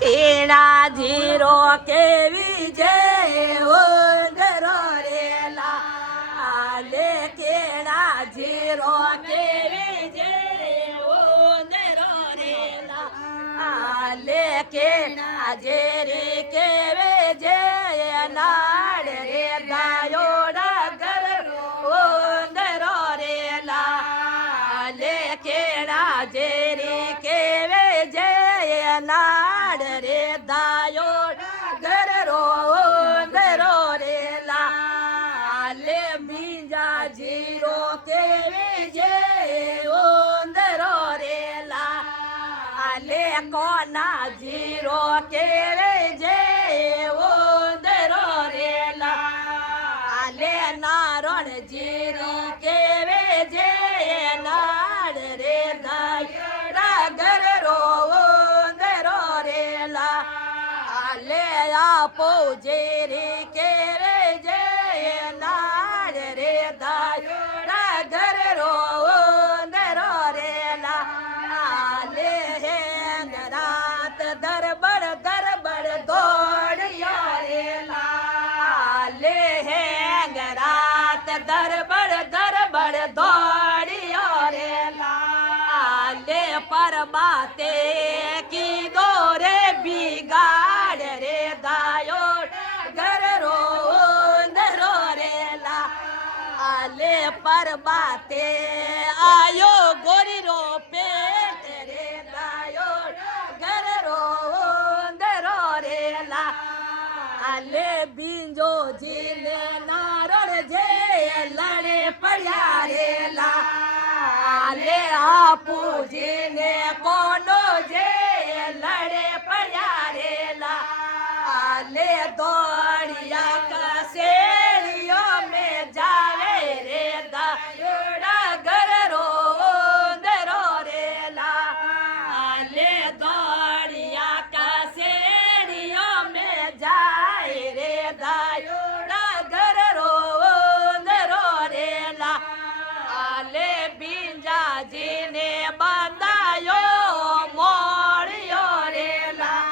કેળા જીરો કેવી જે ઉંદરો રેલા લે કેળા જીરો કેવી જે ઉંદરો રેલા લે કેળા જેરી કેવે જે નાડ રે ગાયો ડગર ઉંદરો રેલા લે કેળા જેરી કેવે જે નાડ રે દાયો ગરરો ગરો રેલા લે બીજા જીરો કેવી જે ઉંદરો રેલા લે કોના જીરો કેવી જે ઉંદરો રેલા લે નારણ જીરી કેવી જે નાડ રે દાયો ગરરો આપો જેરી કેવે જે નાડ રે દાયો ઘર રો દરો રેલા લે હેન રાત દરબડ દોડ્યો રેલા લે હેંગ રાત દરબડ દોડ્યો રેલા લે પરબાતે કીધો રે બિગાડ રે દાયો ગરરો દરો રેલા લે પરબાતે આયો ગોરી રો પેટ રે દાયો ગરરો દરો રેલા લે બીજો જીને નારણ જે લડે પડ્યા રેલા લે આપુજીને કોનો જે લડે પડ્યા રેલા લે દોડિયા કસેડીઓ મે જાવે રે દાયોડા ગરરો દરો રેલા લે દોડિયા કસેડીઓ મે જાય રે દાયોડા ગરરો દરો રેલા લે બીજાજીને બંધાયો મોળ્યો રેલા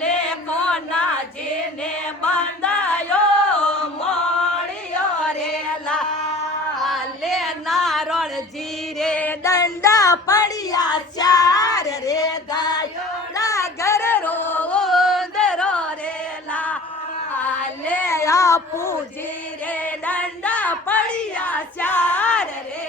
લે કોનાજીને બંધાયો મોળ્યો રેલા લે નારણજી રે દંડા પડ્યા ચાર રે ગાયોડા ગરરો દરો રેલા લે આપુજી રે દંડા પડ્યા ચાર રે